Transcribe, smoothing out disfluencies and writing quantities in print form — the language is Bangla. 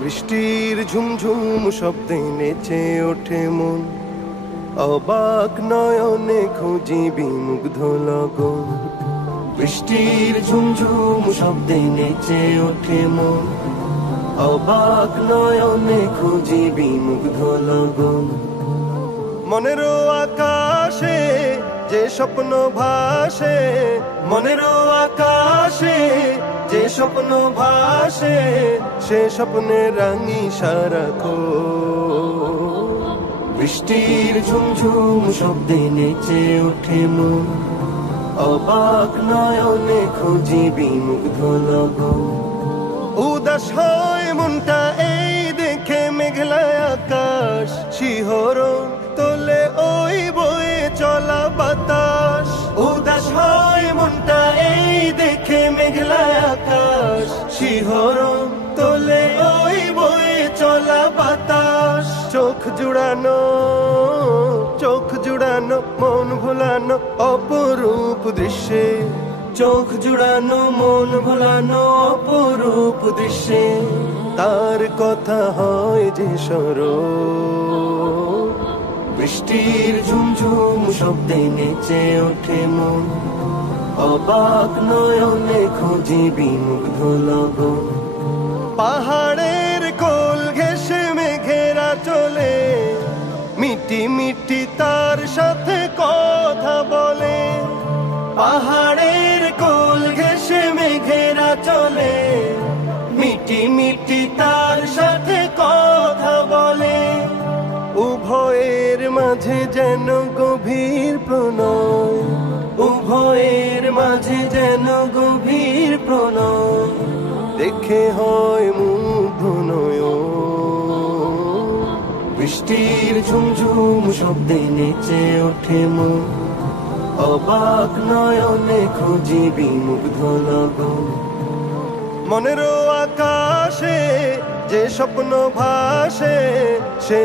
বৃষ্টির ঝুমঝুম শব্দে নেচে ওঠে মন, অবাক নয়নে খুঁজি বিমুগ্ধ লগন। বৃষ্টির ঝুমঝুম শব্দে নেচে ওঠে মন, অবাক নয়নে খুঁজি বিমুগ্ধ লগন। মনেরও আকাশে যে স্বপ্ন ভাসে, মনেরও আকাশে যে স্বপ্ন ভাসে, সে স্বপ্নে রাঙি সারাক্ষণ। বৃষ্টির ঝুমঝুম শব্দে নেচে ওঠে মন, অবাক নয়নে খুঁজি বিমুগ্ধ লগন। উদাস হয় মনটা এই দেখে মেঘলা আকাশ, শিহরণ তোলে ওই বয়ে চলা বাতাস। উদাস হয় মনটা এই দেখে মেঘলা আকাশ, শিহরণ তোলে ওই বয়ে চলা বাতাস। চোখ জুড়ানো মন ভোলানো অপরূপ দৃশ্যে, চোখ জুড়ানো মন ভোলানো অপরূপ দৃশ্যে, তার কথা হয় যে স্মরণ। বৃষ্টির ঝুমঝুম শব্দে নেচে ওঠে মন, অবাক নয়নে খুঁজি বিমুগ্ধ লগন। পাহাড়ের কোল ঘেঁষে মেঘেরা চলে, মিটি মিটি তার সাথে কথা বলে। পাহাড়ের কোল ঘেঁষে মেঘেরা চলে, মিটি মিটি তার সাথে কথা বলে। উভয়ের মাঝে যেন গভীর প্রণয়, উভয়ের মাঝে যেন গভীর প্রণয়, দেখে হয় মুগ্ধ নয়ন। বৃষ্টির ঝুমঝুম শব্দে নেচে ওঠে মন, অবাক নয়নে খুঁজি বিমুগ্ধ লগন। মনেরও আকাশে যে স্বপ্ন ভাসে, সে